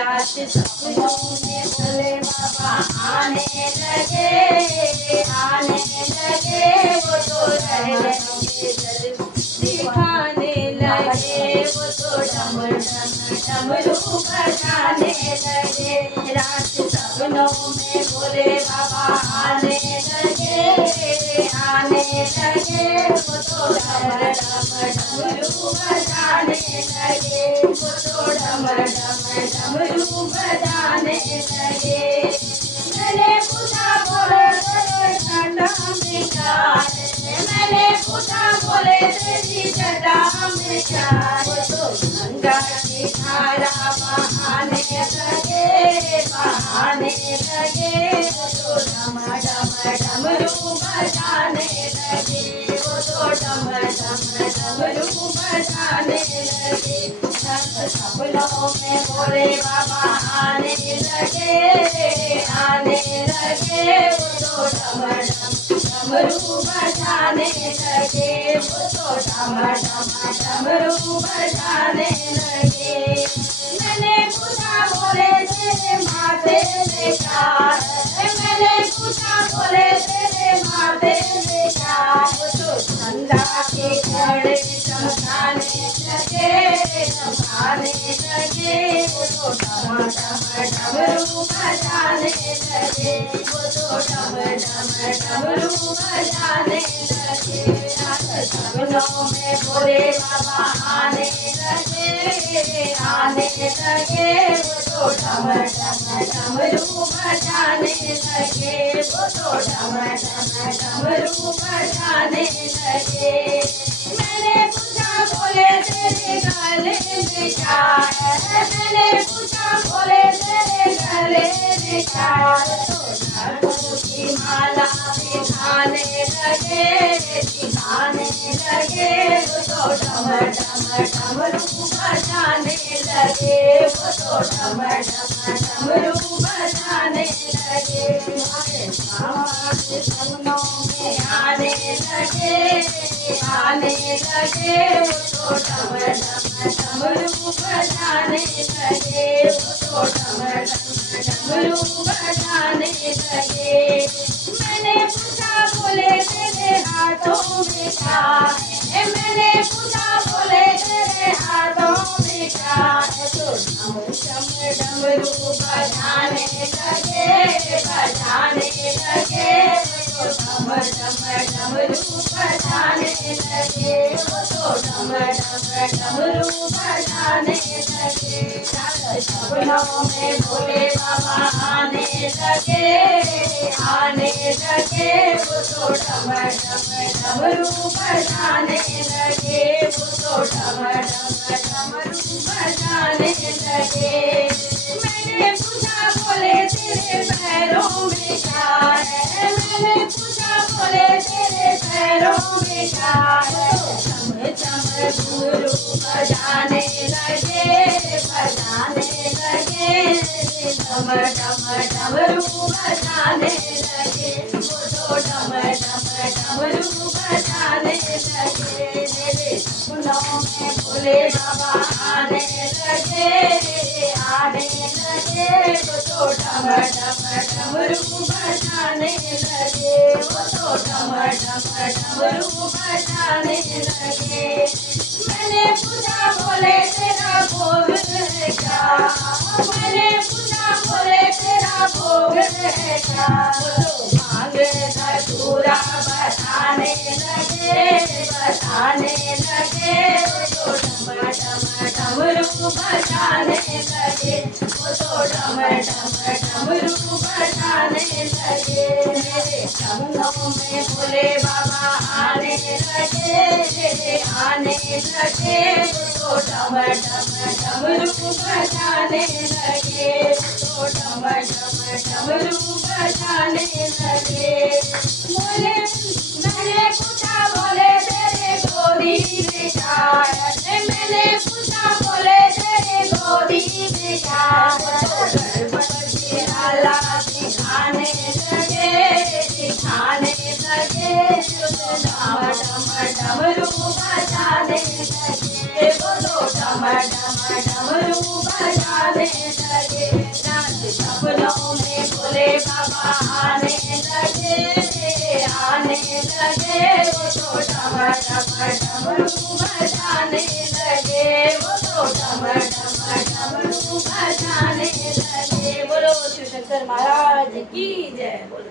रात सपनों में भोले बाबा आने लगे वो तो रह रहे दिखाने लगे वो तो डम डम डमरू बजाने लगे रात सपनों में भोले बाबा आने लगे वो तो डम डम डमरू बजाने लगे वो तो डम डम डमरू बजाने लगे मैंने पूछा बोले तेरे जटा में क्या है मैंने पूछा बोले तेरी जटा में क्या है वो तो गंगा की धारा बहाने लगे वो तो डम डम डमरू बजाने लगे वो तो डम डम डमरू बजाने लगे सपनों में भोले बाबा आने लगे वो तो डम डम डमरू बजाने लगे वो तो डम डम डमरू बजाने लगे मैंने पूछा बोले तेरे माथे में क्या है मैंने पूछा बोले तेरे माथे में क्या है तो गंगा के घड़े चमकाने लगे वो तो डम डम डमरू बजाने लगे वो तो डम डम डमरू बजाने लगे सपनों में भोले बाबा आने लगे वो तो डम डम डमरू बजाने लगे वो तो डम डम डमरू बजाने लगे मैंने पूछा बोले तेरे गले में क्या है मैंने पूछा बोले तेरे गले में क्या है तो धर्मों की माला दिखाने लगे वो तो डम डम डमरू बजाने लगे वो तो डम डम डमरू बजाने लगे सपनों में आने लगे वो तो डम डम डमरू बजाने लगे वो तो डम डम डमरू बजाने लगे मैंने पूछा बोले तेरे हाथों में क्या है मैंने पूछा बोले तेरे हाथों में क्या है तो डम डम डमरू बजाने लगे वो तो डम डम डमरू बजाने लगे वो तो डम डम डमरू बजाने लगे सपनों में भोले बाबा आने लगे वो तो डम डम डमरू बजाने लगे वो तो डम डम डमरू बजाने लगे मैंने पूछा बोले तेरे पैरों में क्या है मैंने पूछा बोले तेरे पैरों में क्या है चम चम घुंघरू बजाने लगे डम डम डमरू बजाने लगे वो तो डम डम डमरू बजाने लगे मेरे सपनों में भोले बाबा आने लगे वो तो डम डम डमरू बजाने लगे वो तो डम डम डमरू बजाने लगे मैंने पूछा बोले तेरा भोग है क्या मैंने पूछा बोले तेरा भोग है क्या वो तो भांग धतूरा बताने लगे वो तो डम डम डमरू बजाने लगे वो तो डम डम डमरू बजाने लगे मेरे सपनों में भोले बाबा आने लगे वो तो डम डम डमरू बजाने लगे वो तो डम डम डमरू बजाने लगे बोले मैंने पूछा बोले तेरे गोदी में क्या है मैंने पूछा बोले तेरे गोदी में क्या है गणपति लाला दिखाने लगे डम डम डमरू बजाने लगे वो तो डम डम डमरू बजाने लगे रे बाबा आने लगे वो तो डम डम डमरू बजाने लगे वो तो डम डम डमरू बजाने लगे। बोलो शिव शंकर महाराज की जय। बोलो।